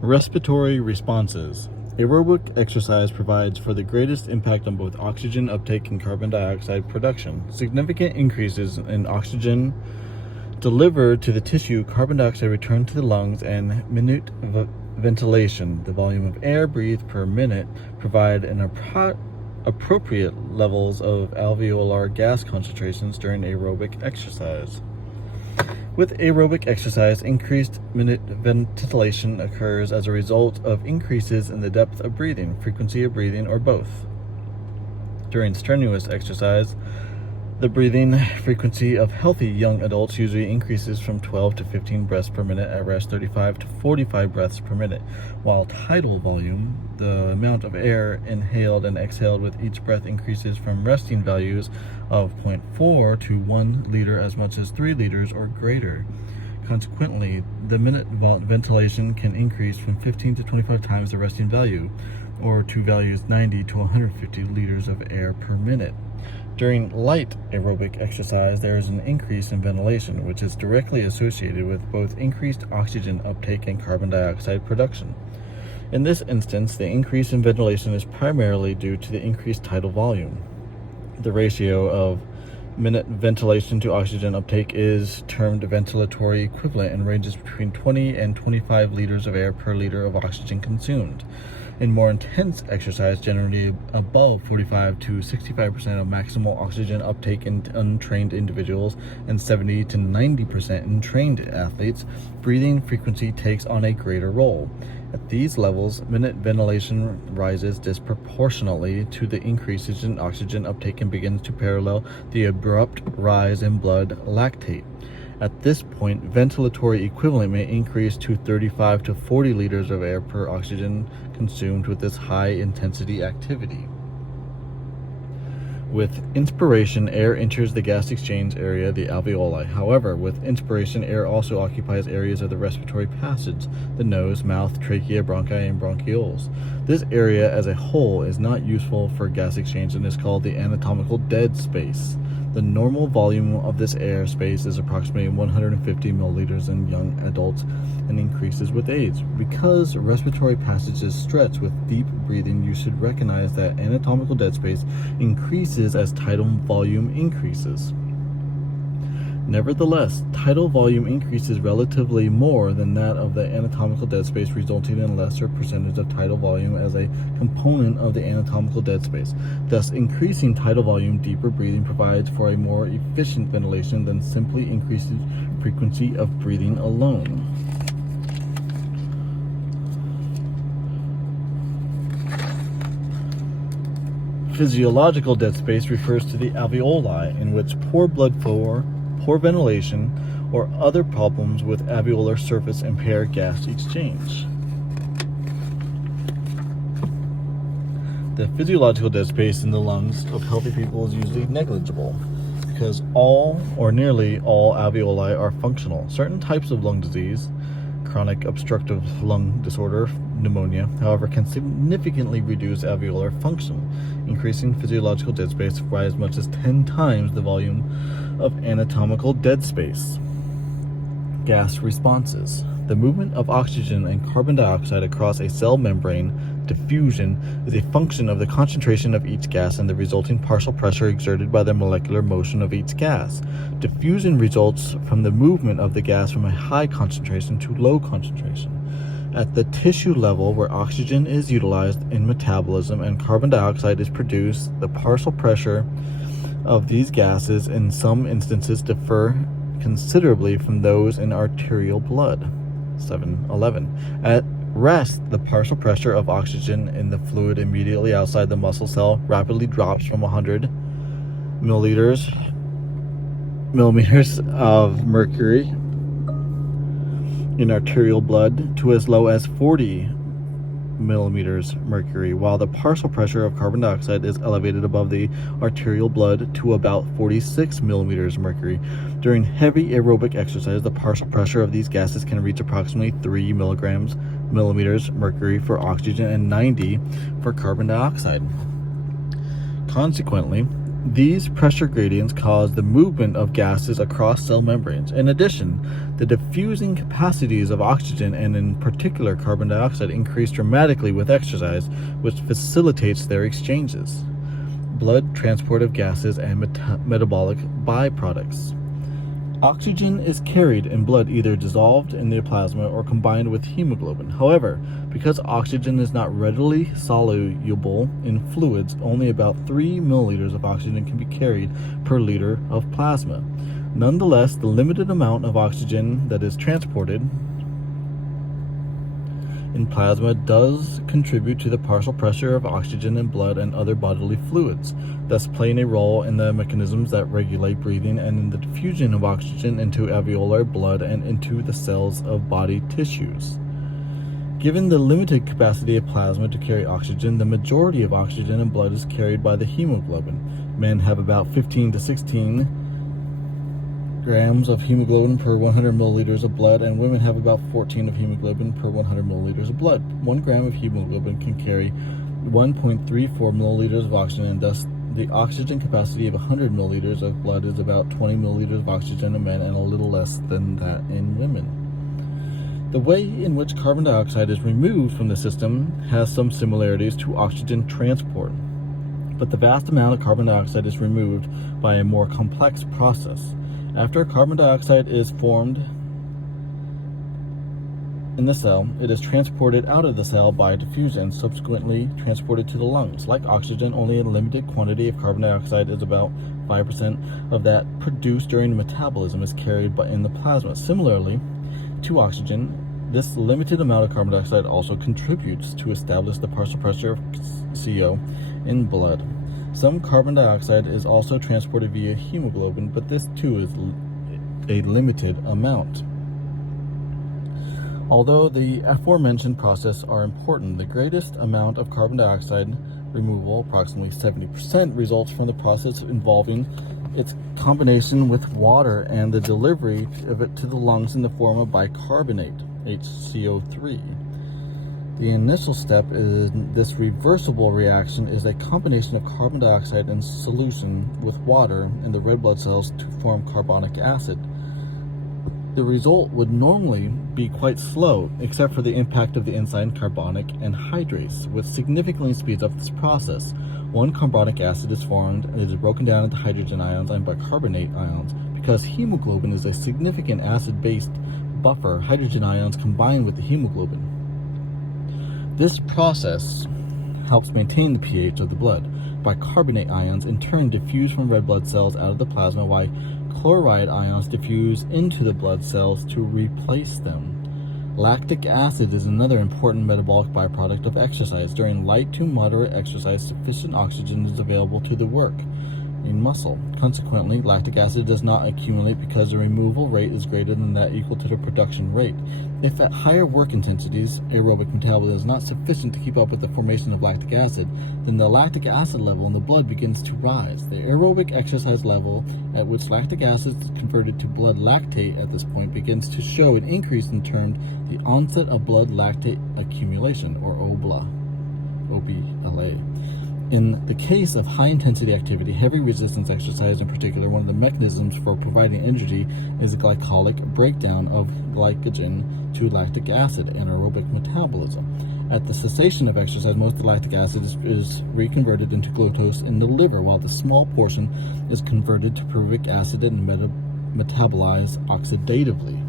Respiratory responses. Aerobic exercise provides for the greatest impact on both oxygen uptake and carbon dioxide production. Significant increases in oxygen delivered to the tissue, carbon dioxide returned to the lungs, and minute ventilation, the volume of air breathed per minute, provide an appropriate levels of alveolar gas concentrations during aerobic exercise. With aerobic exercise, increased minute ventilation occurs as a result of increases in the depth of breathing, frequency of breathing, or both. During strenuous exercise, the breathing frequency of healthy young adults usually increases from 12 to 15 breaths per minute, at rest 35 to 45 breaths per minute, while tidal volume, the amount of air inhaled and exhaled with each breath, increases from resting values of 0.4 to 1 liter as much as 3 liters or greater. Consequently, the minute ventilation can increase from 15 to 25 times the resting value, or to values 90 to 150 liters of air per minute. During light aerobic exercise, there is an increase in ventilation, which is directly associated with both increased oxygen uptake and carbon dioxide production. In this instance, the increase in ventilation is primarily due to the increased tidal volume. The ratio of minute ventilation to oxygen uptake is termed ventilatory equivalent and ranges between 20 and 25 liters of air per liter of oxygen consumed. In more intense exercise, generally above 45 to 65% of maximal oxygen uptake in untrained individuals and 70 to 90% in trained athletes, breathing frequency takes on a greater role. At these levels, minute ventilation rises disproportionately to the increases in oxygen uptake and begins to parallel the abrupt rise in blood lactate. At this point, ventilatory equivalent may increase to 35 to 40 liters of air per oxygen consumed with this high-intensity activity. With inspiration, air enters the gas exchange area, the alveoli. However, with inspiration, air also occupies areas of the respiratory passage, the nose, mouth, trachea, bronchi, and bronchioles. This area as a whole is not useful for gas exchange and is called the anatomical dead space. The normal volume of this air space is approximately 150 milliliters in young adults and increases with age. Because respiratory passages stretch with deep breathing, you should recognize that anatomical dead space increases as tidal volume increases. Nevertheless, tidal volume increases relatively more than that of the anatomical dead space, resulting in a lesser percentage of tidal volume as a component of the anatomical dead space. Thus, increasing tidal volume, deeper breathing provides for a more efficient ventilation than simply increasing frequency of breathing alone. Physiological dead space refers to the alveoli, in which poor blood flow, poor ventilation, or other problems with alveolar surface impair gas exchange. The physiological dead space in the lungs of healthy people is usually negligible, because all or nearly all alveoli are functional. Certain types of lung disease, chronic obstructive lung disorder, pneumonia, however, can significantly reduce alveolar function, increasing physiological dead space by as much as 10 times the volume of anatomical dead space. Gas responses. The movement of oxygen and carbon dioxide across a cell membrane, diffusion, is a function of the concentration of each gas and the resulting partial pressure exerted by the molecular motion of each gas. Diffusion results from the movement of the gas from a high concentration to low concentration. At the tissue level, where oxygen is utilized in metabolism and carbon dioxide is produced, the partial pressure of these gases in some instances differ considerably from those in arterial blood. 7-11. At rest, the partial pressure of oxygen in the fluid immediately outside the muscle cell rapidly drops from 100 millimeters of mercury in arterial blood to as low as 40 millimeters mercury, while the partial pressure of carbon dioxide is elevated above the arterial blood to about 46 millimeters mercury. During heavy aerobic exercise, the partial pressure of these gases can reach approximately 3 millimeters mercury for oxygen and 90 for carbon dioxide. Consequently, These pressure gradients cause the movement of gases across cell membranes. In addition, the diffusing capacities of oxygen and in particular carbon dioxide increase dramatically with exercise, which facilitates their exchanges, blood transport of gases, and metabolic byproducts. Oxygen is carried in blood either dissolved in the plasma or combined with hemoglobin. However, because oxygen is not readily soluble in fluids, only about 3 milliliters of oxygen can be carried per liter of plasma. Nonetheless, the limited amount of oxygen that is transported in plasma does contribute to the partial pressure of oxygen in blood and other bodily fluids, thus playing a role in the mechanisms that regulate breathing and in the diffusion of oxygen into alveolar blood and into the cells of body tissues. Given the limited capacity of plasma to carry oxygen, the majority of oxygen in blood is carried by the hemoglobin. Men have about 15 to 16 grams of hemoglobin per 100 milliliters of blood, and women have about 14 of hemoglobin per 100 milliliters of blood. 1 gram of hemoglobin can carry 1.34 milliliters of oxygen, and thus the oxygen capacity of 100 milliliters of blood is about 20 milliliters of oxygen in men and a little less than that in women. The way in which carbon dioxide is removed from the system has some similarities to oxygen transport, but the vast amount of carbon dioxide is removed by a more complex process. After carbon dioxide is formed in the cell, it is transported out of the cell by diffusion and subsequently transported to the lungs. Like oxygen, only a limited quantity of carbon dioxide, is about 5% of that produced during metabolism, is carried in the plasma. Similarly to oxygen, this limited amount of carbon dioxide also contributes to establish the partial pressure of CO in blood. Some carbon dioxide is also transported via hemoglobin, but this too is a limited amount. Although the aforementioned processes are important, the greatest amount of carbon dioxide removal, approximately 70%, results from the process involving its combination with water and the delivery of it to the lungs in the form of bicarbonate, HCO3. The initial step in this reversible reaction is a combination of carbon dioxide in solution with water in the red blood cells to form carbonic acid. The result would normally be quite slow, except for the impact of the enzyme carbonic anhydrase, which significantly speeds up this process. One carbonic acid is formed and it is broken down into hydrogen ions and bicarbonate ions. Because hemoglobin is a significant acid-based buffer, hydrogen ions combine with the hemoglobin. This process helps maintain the pH of the blood. Bicarbonate ions in turn diffuse from red blood cells out of the plasma, while chloride ions diffuse into the blood cells to replace them. Lactic acid is another important metabolic byproduct of exercise. During light to moderate exercise, sufficient oxygen is available to the work in muscle. Consequently, lactic acid does not accumulate because the removal rate is greater than that equal to the production rate. If at higher work intensities, aerobic metabolism is not sufficient to keep up with the formation of lactic acid, then the lactic acid level in the blood begins to rise. The aerobic exercise level at which lactic acid is converted to blood lactate at this point begins to show an increase in termed the onset of blood lactate accumulation, or OBLA. In the case of high-intensity activity, heavy resistance exercise in particular, one of the mechanisms for providing energy is the glycolytic breakdown of glycogen to lactic acid, anaerobic metabolism. At the cessation of exercise, most of the lactic acid is reconverted into glucose in the liver, while the small portion is converted to pyruvic acid and metabolized oxidatively.